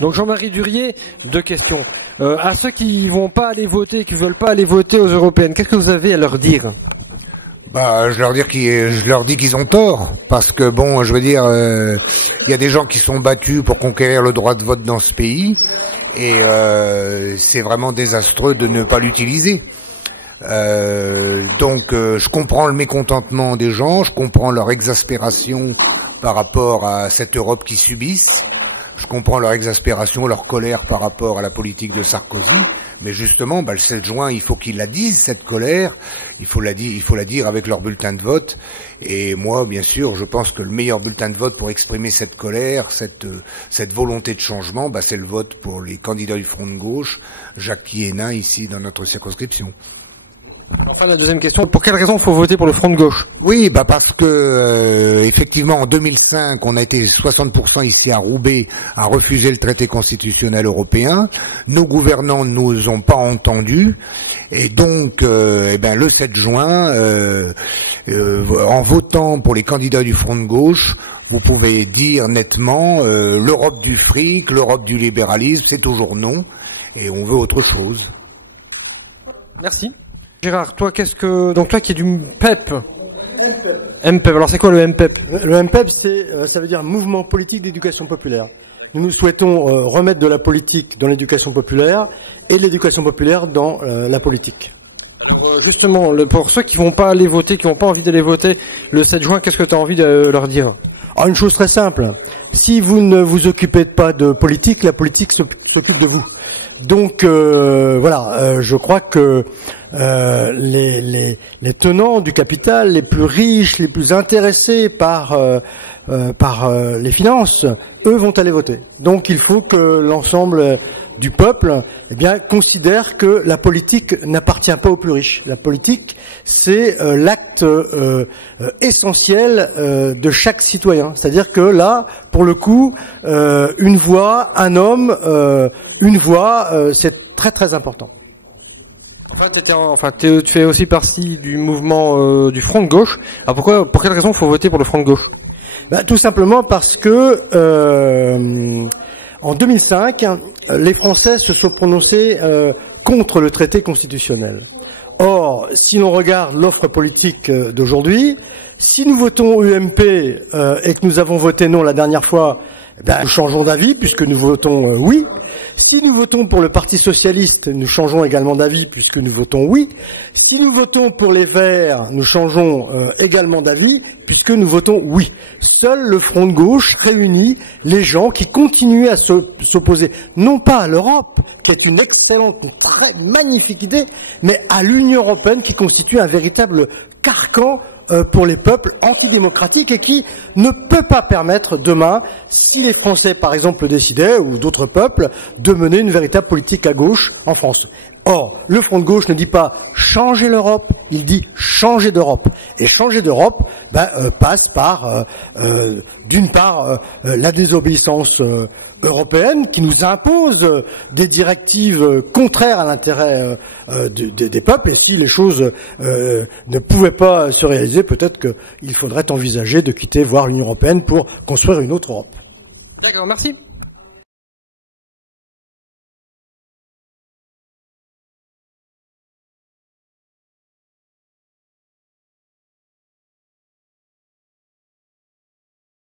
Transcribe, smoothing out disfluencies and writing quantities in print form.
Donc Jean-Marie Durier, deux questions. À ceux qui vont pas aller voter, qui veulent pas aller voter aux européennes, qu'est-ce que vous avez à leur dire? Je leur dis qu'ils ont tort, parce que bon, je veux dire, il y a des gens qui sont battus pour conquérir le droit de vote dans ce pays, et c'est vraiment désastreux de ne pas l'utiliser. Donc je comprends le mécontentement des gens, je comprends leur exaspération par rapport à cette Europe qu'ils subissent. Je comprends leur exaspération, leur colère par rapport à la politique de Sarkozy, mais justement, le 7 juin, il faut qu'ils la disent, cette colère, il faut la dire avec leur bulletin de vote, et moi, bien sûr, je pense que le meilleur bulletin de vote pour exprimer cette colère, cette volonté de changement, c'est le vote pour les candidats du Front de gauche, Jacques Hénin, ici, dans notre circonscription. Enfin, la deuxième question, pour quelle raison il faut voter pour le Front de gauche? Oui, parce que effectivement en 2005, on a été 60% ici à Roubaix à refuser le traité constitutionnel européen. Nos gouvernants ne nous ont pas entendus et donc le 7 juin, en votant pour les candidats du Front de gauche, vous pouvez dire nettement l'Europe du fric, l'Europe du libéralisme, c'est toujours non et on veut autre chose. Merci. Gérard, toi, donc toi qui es du MPEP. MPEP. Alors c'est quoi le MPEP? Le MPEP, ça veut dire Mouvement politique d'éducation populaire. Nous souhaitons remettre de la politique dans l'éducation populaire et l'éducation populaire dans la politique. Alors, justement, pour ceux qui vont pas aller voter, qui n'ont pas envie d'aller voter le 7 juin, qu'est-ce que tu as envie de leur dire? Une chose très simple. Si vous ne vous occupez pas de politique, la politique s'occupe de vous. Donc je crois que les tenants du capital, les plus riches, les plus intéressés par les finances, eux vont aller voter. Donc il faut que l'ensemble du peuple considère que la politique n'appartient pas aux plus riches. La politique, c'est l'acte essentiel de chaque citoyen. C'est-à-dire que là, pour le coup, une voix, un homme, une voix, c'est très très important. Tu fais aussi partie du mouvement du Front de gauche. Alors pour quelle raison il faut voter pour le Front de gauche? Tout simplement parce que en 2005, les Français se sont prononcés contre le traité constitutionnel. Or, si l'on regarde l'offre politique d'aujourd'hui, si nous votons UMP et que nous avons voté non la dernière fois, nous changeons d'avis puisque nous votons oui. Si nous votons pour le Parti socialiste, nous changeons également d'avis puisque nous votons oui. Si nous votons pour les Verts, nous changeons également d'avis puisque nous votons oui. Seul le Front de gauche réunit les gens qui continuent à s'opposer, non pas à l'Europe, qui est une excellente, une très magnifique idée, mais à l'Union européenne qui constitue un véritable carcan pour les peuples antidémocratiques et qui ne peut pas permettre demain, si les Français par exemple le décidaient, ou d'autres peuples, de mener une véritable politique à gauche en France. Or, le Front de gauche ne dit pas changer l'Europe, il dit changer d'Europe. Et changer d'Europe passe par, d'une part, la désobéissance européenne qui nous impose des directives contraires à l'intérêt des peuples, et si les choses ne pouvaient pas se réaliser, peut-être qu'il faudrait envisager de quitter, voire l'Union européenne, pour construire une autre Europe. D'accord, merci.